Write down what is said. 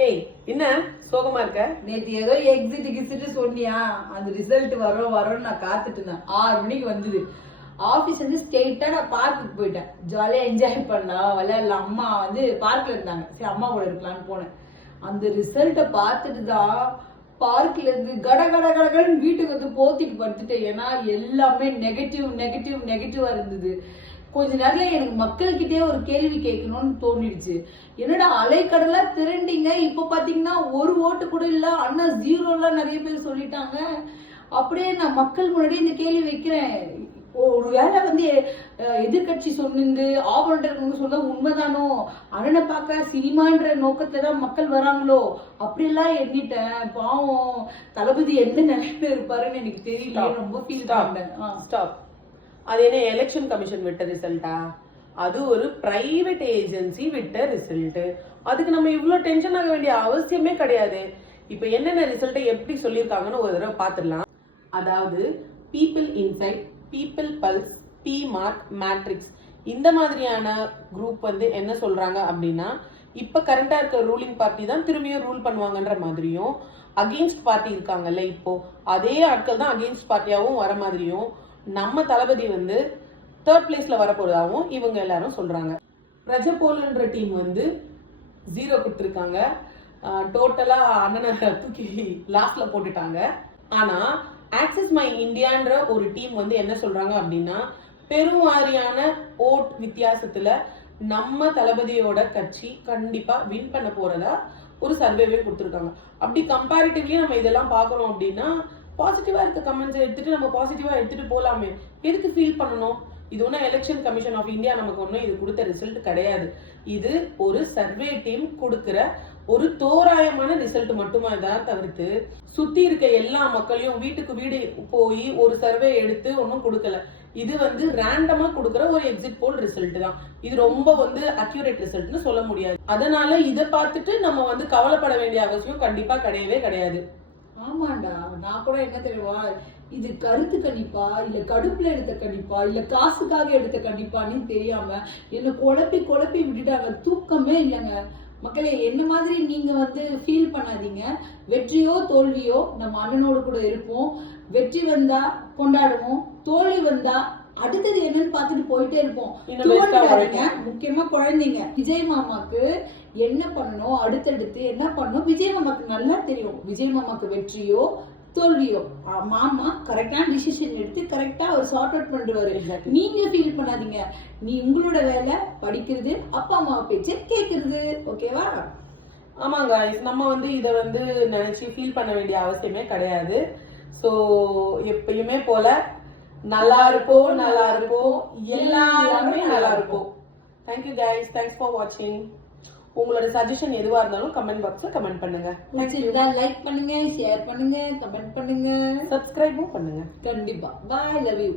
ஏய் என்ன சோகமா இருக்க? நேற்று ஏதோ எக்ஸிட் சொன்னியா, அந்த ரிசல்ட் வரும் நான் காத்துட்டு இருந்தேன். 6 மணிக்கு வந்தது. ஆபீஸ் வந்து ஸ்ட்ரெயிட்டா நான் பார்க்குக்கு போயிட்டேன். ஜாலியா என்ஜாய் பண்ணலாம், விளையாடலாம். அம்மா வந்து பார்க்ல இருந்தாங்க, சரி அம்மா கூட இருக்கலாம்னு போனேன். அந்த ரிசல்ட்டை பார்த்துட்டு தான் பார்க்ல இருந்து கடன்னு வீட்டுக்கு வந்து போத்திட்டு படுத்துட்டேன். ஏன்னா எல்லாமே நெகட்டிவா இருந்தது. கொஞ்ச நேரத்துல எனக்கு மக்கள்கிட்டே ஒரு கேள்வி கேட்கணும்னு தோணிடுச்சு. என்னடா அலைக்கடலா திரண்டிங்க, இப்ப பாத்தீங்கன்னா ஒரு ஓட்டு கூட இல்ல, அண்ணா ஜீரோலாம் நிறைய பேர் சொல்லிட்டாங்க. அப்படியே நான் மக்கள் முன்னாடி இந்த கேள்வி வைக்கிறேன். ஒரு வேலை வந்து எதிர்கட்சி சொன்னு ஆபரேட்டர் சொல்ல உண்மைதானோ, அண்ணனை பார்க்க சினிமான்ற நோக்கத்துல தான் மக்கள் வராங்களோ அப்படிலாம் எண்ணிட்டேன். பாவம் தளபதி எந்த நிலைமையில இருப்பாருன்னு எனக்கு தெரியல. ரொம்ப ஃபீல் பண்ணேன். ஸ்டாப். அது என்ன எலெக்ஷன் கமிஷன் விட்ட ரிசல்ட்டா? அது ஒரு பிரைவேட் ஏஜென்சி விட்ட ரிசல்ட். அதுக்கு நம்ம இவ்வளவு டென்ஷன் ஆக வேண்டிய அவசியமே கிடையாது. இப்ப என்னென்ன ரிசல்ட்டை எப்படி சொல்லியிருக்காங்கன்னு ஒரு தடவை பார்த்துடலாம். அதாவது people insight, people pulse, P mark, matrix, இந்த மாதிரியான குரூப் வந்து என்ன சொல்றாங்க அப்படின்னா, இப்ப கரண்டா இருக்க ரூலிங் பார்ட்டி தான் திரும்பியும் ரூல் பண்ணுவாங்கன்ற மாதிரியும், அகெயின்ஸ்ட் பார்ட்டி இருக்காங்கல்ல இப்போ அதே ஆட்கள் தான் அகெயின்ஸ்ட் பார்ட்டியாவும் வர மாதிரியும், நம்ம தளபதி வந்து 3rd பிளேஸ்ல வரப்போறதாவும் இவங்க எல்லாரும் சொல்றாங்க. பிரஜபோலன்ற டீம் வந்து 0 கொடுத்துருக்காங்க. டோட்டலா அண்ணனை தூக்கி லாஸ்ட்ல போட்டுட்டாங்க. ஆனா ஆக்சிஸ் மை இந்தியான்ற ஒரு டீம் வந்து என்ன சொல்றாங்க அப்படின்னா, பெருவாரியான ஓட் வித்தியாசத்துல நம்ம தளபதியோட கட்சி கண்டிப்பா வின் பண்ண போறதா ஒரு சர்வேவே கொடுத்துருக்காங்க. அப்படி கம்பேரிட்டிவ்லி நம்ம இதெல்லாம் பாக்குறோம் அப்படின்னா, பாசிட்டிவா இருக்க கமெண்ட்ஸ் எடுத்துட்டு நம்ம பாசிட்டிவா எடுத்துட்டு போலாமே. எதுக்கு ஃபீல் பண்ணணும்? இது ஒன்னும் எலெக்ஷன் கமிஷன் ஆஃப் இந்தியா நமக்கு ஒன்னும் இது கொடுத்த ரிசல்ட் கிடையாது. இது ஒரு சர்வே டீம் கொடுக்கிற ஒரு தோராயமான ரிசல்ட் மட்டுமா தான் தவிர்த்து சுத்தி இருக்க எல்லா மக்களையும் வீட்டுக்கு வீடு போய் ஒரு சர்வே எடுத்து ஒன்னும் கொடுக்கல. இது வந்து ரேண்டமா கொடுக்கிற ஒரு எக்ஸிட் போல் ரிசல்ட் தான். இது ரொம்ப வந்து அக்யூரேட் ரிசல்ட்னு சொல்ல முடியாது. அதனால இதை பார்த்துட்டு நம்ம வந்து கவலைப்பட வேண்டிய அவசியம் கண்டிப்பா கிடையவே கிடையாது. ஆமாண்டா, நான் கூட என்ன தெரியுமா, இது கருத்து கணிப்பா இல்ல கடுப்புல எடுத்த கணிப்பா இல்ல காசுக்காக எடுத்த கணிப்பான்னு தெரியாம என்ன குழப்பி விட்டுட்டாங்க. தூக்கமே இல்லைங்க. மக்களே, என்ன மாதிரி நீங்க வந்து ஃபீல் பண்ணாதீங்க. வெற்றியோ தோல்வியோ நம்ம அண்ணனோடு கூட இருப்போம். வெற்றி வந்தா கொண்டாடுவோம், தோல்வி வந்தா அடுத்தது என்னன்னு பார்த்துட்டு போயிட்டே இருப்போம். முக்கியமா குழந்தைங்க. விஜய் மாமாக்கு என்ன பண்ணணும், அடுத்தடுத்து என்ன பண்ணணும் விஜய் மாமாக்கு நல்லா தெரியும். விஜய் மாமாக்கு வெற்றியோ தோல்வியோ மாமா கரெக்டான டிசிஷன் எடுத்து கரெக்டா அவர் சார்ட் அவுட் பண்ணுவாரு. நீங்க ஃபீல் பண்ணாதீங்க. நீ உங்களோட வேலை படிக்கிறது, அப்பா அம்மா பேச்சு கேட்கறது. ஓகேவா? ஆமாங்க, நம்ம வந்து இதை வந்து நினைச்சு ஃபீல் பண்ண வேண்டிய அவசியமே கிடையாது. ஸோ எப்பயுமே போல நல்லா இருப்போம், எல்லாருமே நல்லா இருப்போம். தேங்க்யூ கைஸ், தேங்க்ஸ் ஃபார் வாட்சிங். உங்களோட சஜஷன் எதுவா இருந்தாலும் கமெண்ட் பாக்ஸ்ல கமெண்ட் பண்ணுங்க. லைக் பண்ணுங்க, ஷேர் பண்ணுங்க, கமெண்ட் பண்ணுங்க, சப்ஸ்கிரைபும் பண்ணுங்க. கண்டிப்பா. Bye, love you.